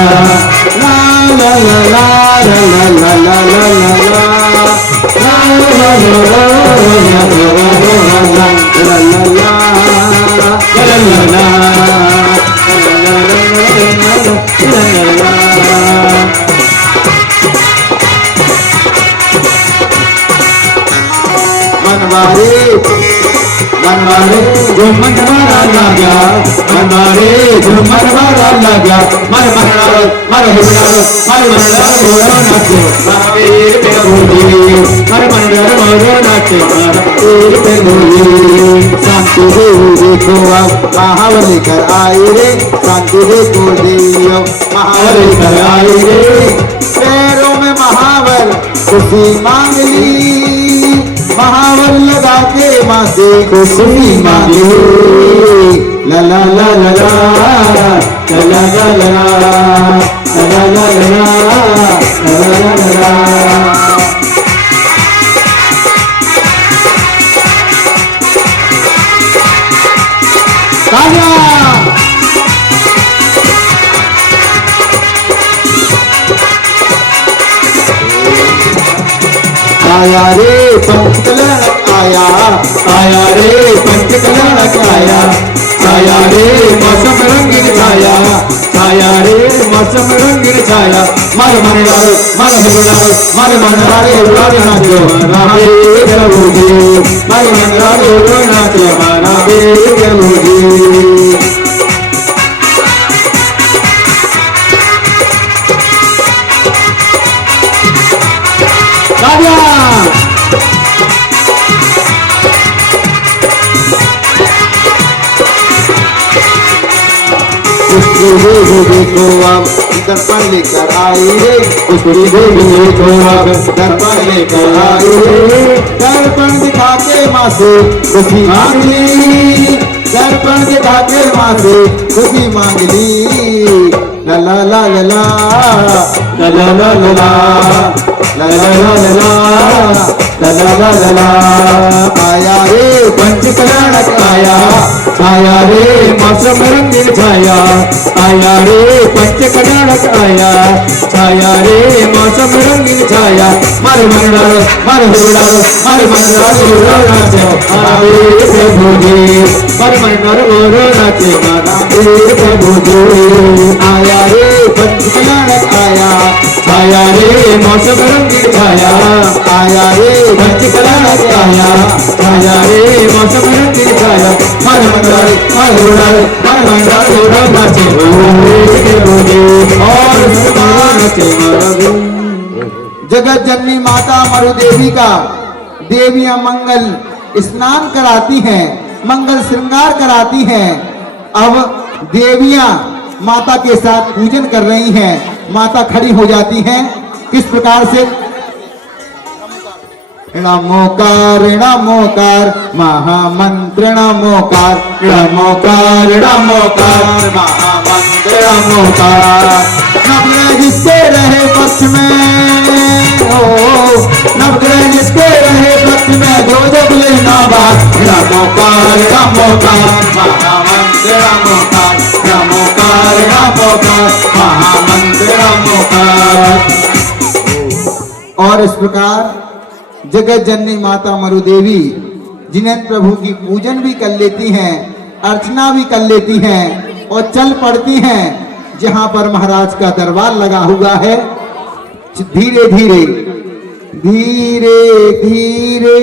la la la la la la la मनवारे जो मनवारा लगा मनवारे जो मनवारा लगा मर मनवारा मर मनवारा मर मनवारा मोरा नाचे महावीर पे भोजी मर मनवारा मोरा नाचे महावीर पे भोजी शांति देवी देखो अब महावर लेकर आए रे शांति देखो देवियों महावर लेकर आए रे पैरों में महावर खुशी मांग ली महावर लगा के माँ से खुशी मांगी ला ला ला ला ला ला ला ला ला ला ला ला आया रे पंच कल्याणक आया आया रे पंच कल्याणक आया आया रे मौसम रंगीन छाया आया रे मौसम रंगीन छाया मर मनवारे मर मनवारे मर मनवारे उड़ाने नाचो रामे प्रभुजी मर मनवारे उड़ाने नाचो रामे प्रभुजी देवी देखो अब दर्पण लेकर आई रे कुड़ी देवी देखो अब दर्पण लेकर आई रे दर्पण दिखा के माँ से खुशी मांग ली दर्पण दिखा के माँ से खुशी मांग ली ला ला ला ला ला ला ला ला ला ला ला ला ला ला ला आया रे पंच कल्याणक आया आया रे मौसम रंगीन छाया आया रे पंच कल्याणक आया आया रे मौसम रंगीन छाया मर मनवारे मर मनवारे मर मनवारे मोरो नाचे महावीर प्रभुजी मर मनवारे मोरो नाचे महावीर प्रभुजी आया रे पंच कल्याणक आया आया रे मौसम रंगीन छाया आया रे पंच कल्याणक आया आया रे मौसम रंगीन छाया मर मनवारे मर मनवारे मर मनवारे मोरो नाचे महावीर प्रभुजी और नाचे महावीर जगत जननी माता मरु देवी का देवियां मंगल स्नान कराती हैं मंगल श्रृंगार कराती हैं अब देवियां माता के साथ पूजन कर रही हैं। माता खड़ी हो जाती हैं किस प्रकार से, नमोकार नमोकार महामंत्र नमोकार, नमोकार नमोकार महामंत्र नमोकार। नवग्रह जिसके रहे पक्ष में, नवग्रह जिसके रहे पक्ष में, जो जब लेना बात, नमोकार नमोकार महामंत्र नमोकार, नमोकार नमोकार महामंत्र नमोकार। और इस प्रकार जगत जननी माता मरु देवी जिन्हें प्रभु की पूजन भी कर लेती हैं, अर्चना भी कर लेती हैं और चल पड़ती हैं जहां पर महाराज का दरबार लगा हुआ है। धीरे धीरे धीरे धीरे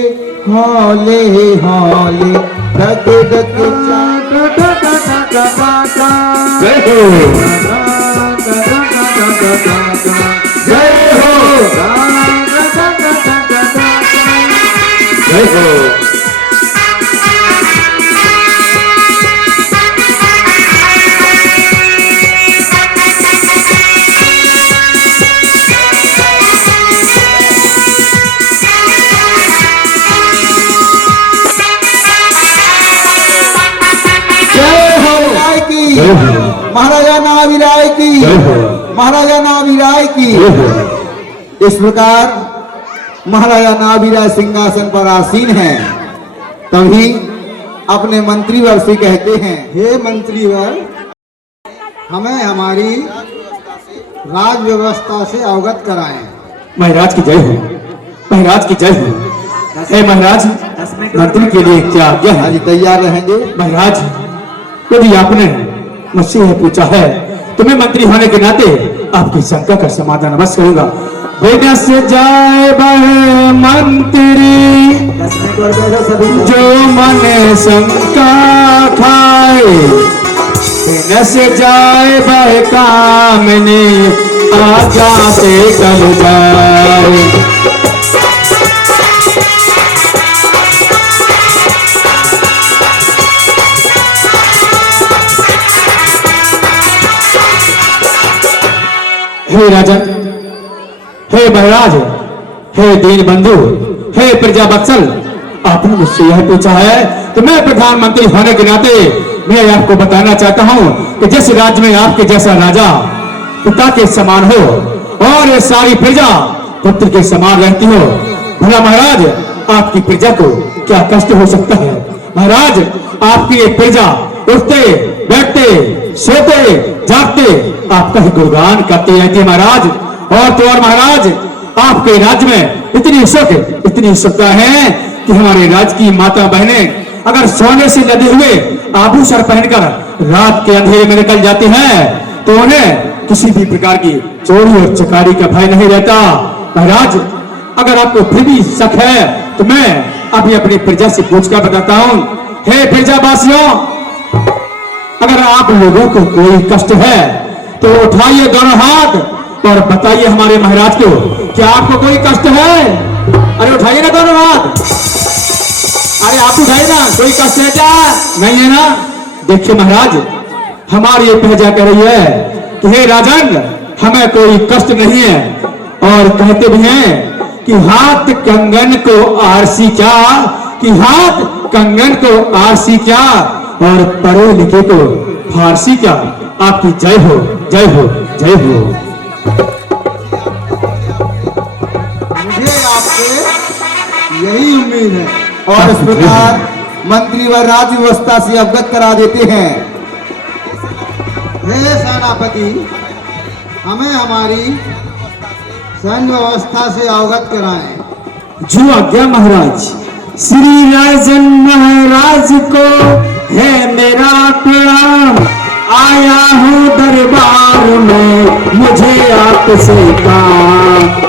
हौले हौले धक धक जय हो जय हो। महाराजा नाविराय की, महाराजा नाविराय की। इस प्रकार महाराजा नाविराय सिंहासन पर आसीन हैं। तभी अपने मंत्रीवर से कहते हैं, हे मंत्रीवर, हमें हमारी राज व्यवस्था से अवगत कराएं। महाराज की जय हो, महाराज की जय हो। हे महाराज, मंत्री के लिए क्या आज्ञा है? आज तैयार रहेंगे। महाराज, यदि आपने मुझसे यह पूछा है तो मैं मंत्री होने के नाते आपकी शंका का समाधान अवश्य करूंगा। बेटा से जाए बह मंत्री, जो मन शंका खाए, बेटा से जाए बह कामनी, आजा से कल जाए। हे राजन, हे महाराज, हे दीन बंधु, हे प्रजा बत्सल, आपने मुझसे यह पूछा है तो मैं प्रधानमंत्री होने के नाते मैं आपको बताना चाहता हूं कि जिस राज्य में आपके जैसा राजा पिता के समान हो और ये सारी प्रजा पुत्र के समान रहती हो, भला महाराज आपकी प्रजा को क्या कष्ट हो सकता है? महाराज, आपकी एक प्रजा उठते बैठते सोते जागते आपका ही गुणगान करती रहती है महाराज। और तो और महाराज, आपके राज्य में इतनी सुखता है कि हमारे राज्य की माता बहनें अगर सोने से लदे हुए आभूषण पहनकर रात के अंधेरे में निकल जाती हैं तो उन्हें किसी भी प्रकार की चोरी और चकारी का भय नहीं रहता। महाराज, अगर आपको फिर भी शक है तो मैं अभी अपनी प्रजा से पूछकर बताता हूं। हे प्रजावासियों, अगर आप लोगों को कोई कष्ट है तो उठाइए दोनों हाथ और बताइए हमारे महाराज को, क्या आपको कोई कष्ट है? अरे उठाइए ना दोनों हाथ, अरे आप उठाइए ना, कोई कष्ट है क्या? नहीं है ना? देखिए महाराज, हमारी ये प्रजा कह रही है कि हे राजन, हमें कोई कष्ट नहीं है, और कहते भी हैं कि हाथ कंगन को आरसी क्या, कि हाथ कंगन को आरसी क्या, और पढ़े लिखे को फारसी क्या। आपकी जय हो, जय हो, जय हो। मुझे आपसे यही उम्मीद है। और इस प्रकार मंत्री व राज्य व्यवस्था से अवगत करा देते हैं। हे सेनापति, हमें हमारी सैन्य व्यवस्था से अवगत कराएं। जो आज्ञा महाराज। श्री राजन महाराज को है मेरा प्रणाम, आया हूँ दरबार में, मुझे आपसे काम।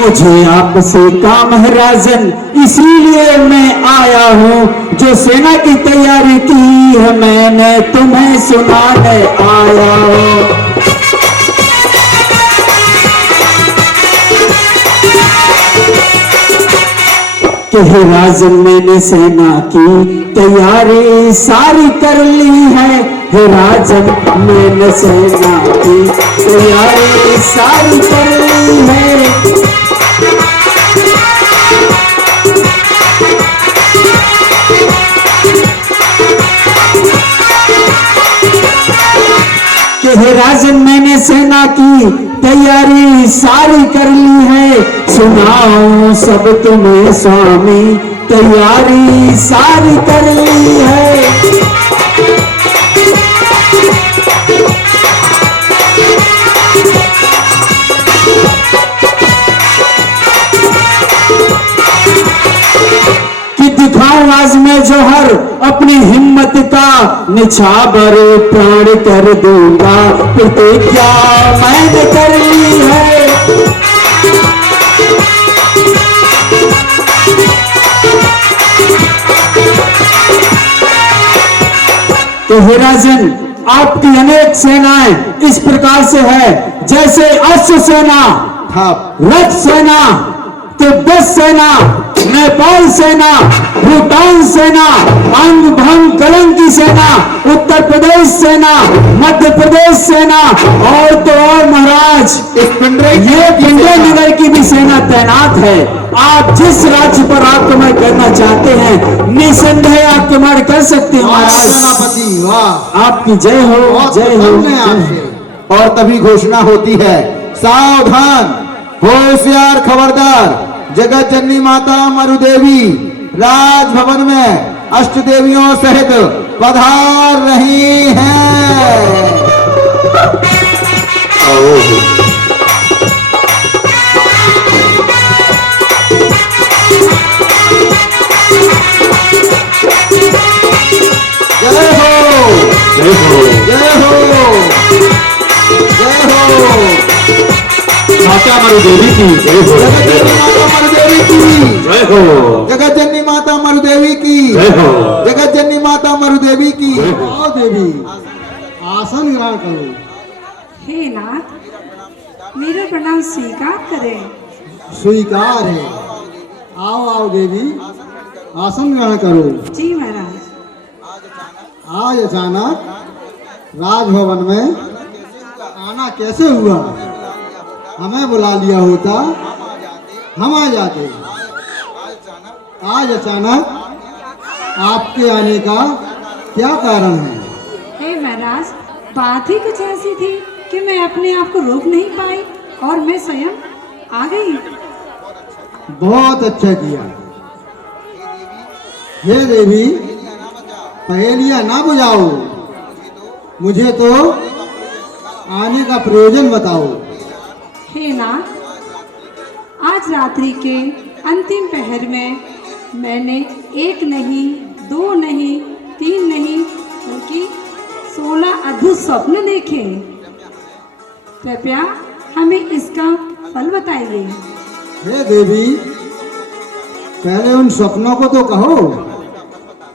मुझे आपसे काम है राजन, इसीलिए मैं आया हूँ। जो सेना की तैयारी की है मैंने तुम्हें सुनाने आया हूँ। कि हे राजन मैंने सेना की तैयारी सारी कर ली है। हे राजन मैंने सेना की तैयारी सारी कर ली है। कि हे राजन मैंने सेना की तैयारी सारी कर ली है। सुनाओ सब तुम्हें स्वामी तैयारी सारी कर ली है। कि दिखाऊं आज मैं जोहर अपनी हिम्मत का निछावर प्राण कर दूंगा। प्रतिज्ञा मैंने कर ली है। तो हे राजन आपकी अनेक सेनाएं इस प्रकार से है जैसे अश्व सेना, रथ सेना, तिब्बत सेना, नेपाल सेना, भूटान सेना, अंग भंग कलंकी सेना, उत्तर प्रदेश सेना, मध्य प्रदेश सेना और तो और महाराज ये पिंडे नगर की भी सेना तैनात है। आप जिस राज्य पर आक्रमण करना चाहते हैं निसंदेह आक्रमण कर सकते हैं महाराज। सेनापति वाह, आपकी जय हो, जय हो। और तभी घोषणा होती है, सावधान, होशियार, खबरदार, जगत जननी माता मरुदेवी राजभवन में अष्ट देवियों सहित पधार रही हैं। जय हो, जय हो, जय हो, जय हो। माता मरुदेवी की जय हो, जगत जननी माता मरुदेवी की जय हो, जगत जननी माता मरुदेवी की जय हो। आओ देवी, आसन ग्रहण करो। हे नाथ मेरा प्रणाम स्वीकार करें। स्वीकार है। आओ आओ देवी, आसन ग्रहण करो। जी महाराज। आज अचानक राजभवन में आना कैसे हुआ? हमें बुला लिया होता हम आ जाते। आज अचानक आपके आने का क्या कारण है? हे महाराज बात ही कुछ ऐसी थी कि मैं अपने आप को रोक नहीं पाई और मैं स्वयं आ गई। बहुत अच्छा किया। हे देवी, पहेलियां ना बुझाओ, मुझे तो आने का प्रयोजन बताओ। हे नाथ आज रात्रि के अंतिम पहर में मैंने एक नहीं, दो नहीं, तीन नहीं बल्कि 16 अद्भुत स्वप्न देखे। कृपया हमें इसका फल बताइए। हे देवी, पहले उन स्वप्नों को तो कहो,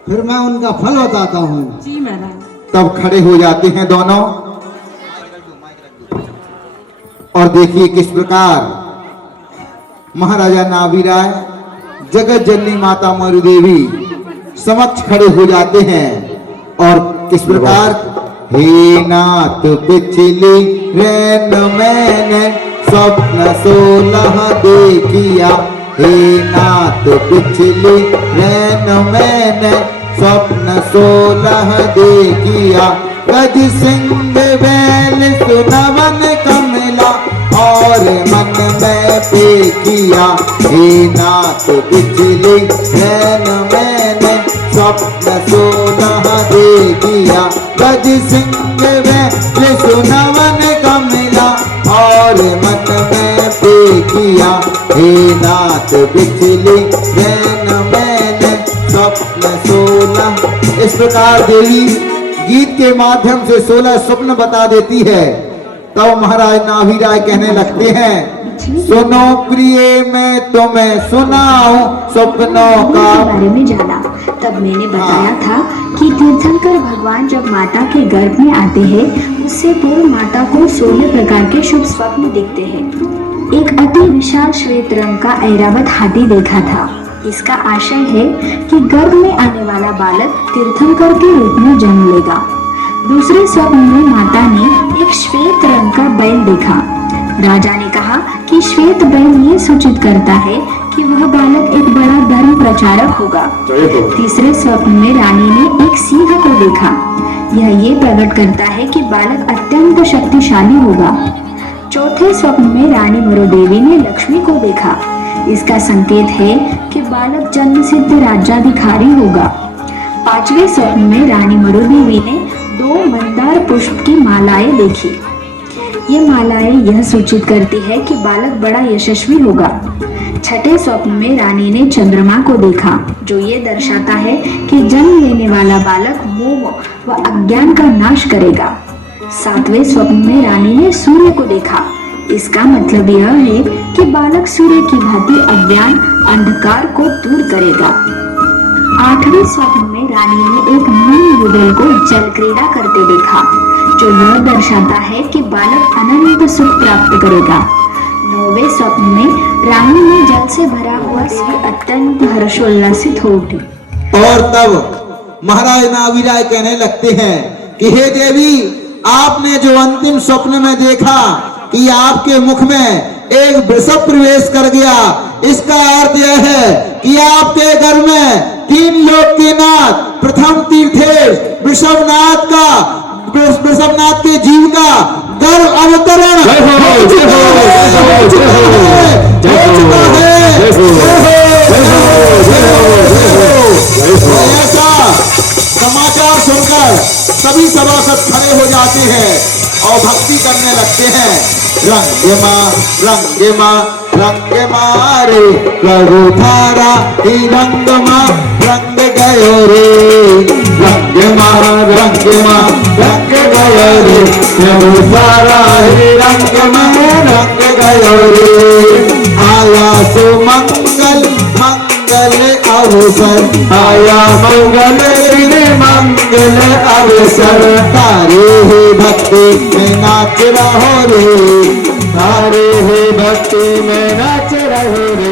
फिर मैं उनका फल बताता हूँ। जी महाराज। तब खड़े हो जाते हैं दोनों और देखिए किस प्रकार महाराजा नाभिराय जगत जननी माता मरुदेवी समक्ष खड़े हो जाते हैं और किस प्रकार, हे नाथ पिछली रैन मैंने स्वप्न 16 देखिया। हे नाथ पिछली रैन मैंने स्वप्न 16 देखिया। गज सिंह बैल सुनवन कमला और मन में पेकिया। हे नाथ पिछली रैन मैंने स्वप्न 16 देखिया। गज सिंह बैल सुनवन कमला और मन में पेकिया। हे नाथ पिछली रैन मैंने स्वप्न 16। इस प्रकार देवी गीत के माध्यम से 16 स्वप्न बता देती है। तब महाराज नाभिराय कहने लगते हैं, सुनो प्रिय मैं तुम्हें सुनाऊं स्वप्नों का बारे में जाना। तब मैंने बताया था कि तीर्थंकर भगवान जब माता के गर्भ में आते हैं उससे पूर्व माता को 16 प्रकार के शुभ स्वप्न दिखते हैं। एक अति विशाल श्वेत रंग का ऐरावत हाथी देखा था। इसका आशय है कि गर्भ में आने वाला बालक तीर्थंकर के रूप में जन्म लेगा। दूसरे स्वप्न में माता ने एक श्वेत रंग का बैल देखा। राजा ने कहा कि श्वेत बैल ये सूचित करता है कि वह बालक एक बड़ा धर्म प्रचारक होगा। तीसरे स्वप्न में रानी ने एक सिंह को देखा। यह ये प्रकट करता है कि बालक अत्यंत शक्तिशाली होगा। चौथे स्वप्न में रानी मरुदेवी ने लक्ष्मी को देखा। इसका संकेत है कि बालक जन्म सिद्ध राज्याधिकारी होगा। पांचवें स्वप्न में रानी मरुदेवी ने 2 मंदार पुष्प की मालाएं देखी। ये मालाएं यह सूचित करती है कि बालक बड़ा यशस्वी होगा। छठे स्वप्न में रानी ने चंद्रमा को देखा, जो ये दर्शाता है कि जन्म लेने वाला बालक मोह व अज्ञान का नाश करेगा। सातवें स्वप्न में रानी ने सूर्य को देखा। इसका मतलब यह है कि बालक सूर्य की भांति अज्ञान अंधकार को दूर करेगा। आठवें स्वप्न में रानी ने एक नील युगल को जल क्रीड़ा करते देखा, जो यह दर्शाता है कि बालक अनंत सुख प्राप्त करेगा। नौवें स्वप्न में रानी ने जल से भरा हुआ सिर अत्यंत हर्षोल्लासित हो उठी। और तब महाराज नावीराय कहने लगते हैं कि हे देवी, आपने जो अंतिम स्वप्न में देखा कि आपके मुख में एक वृषभ प्रवेश कर गया, इसका अर्थ यह है कि आपके घर में 3 लोक के नाथ, प्रथम तीर्थेश वृषभनाथ के जीव का गर्भ अवतरण हो चुका है। ऐसा समाचार सुनकर सभी सभासद खड़े हो जाते हैं और भक्ति करने लगते हैं। रंग माँ रे प्रभु थारा ही रंग माँ रंग गयो रे। रंग माँ रंग गयो रे प्रभु थारा ही रंग माँ रंग गयो रे। आया सुमंगल मंगल अवसर, आया मंगल अवसर। तारे ही भक्ति में नाच रहो रे, तारे ही भक्ति में नाच रहो रे।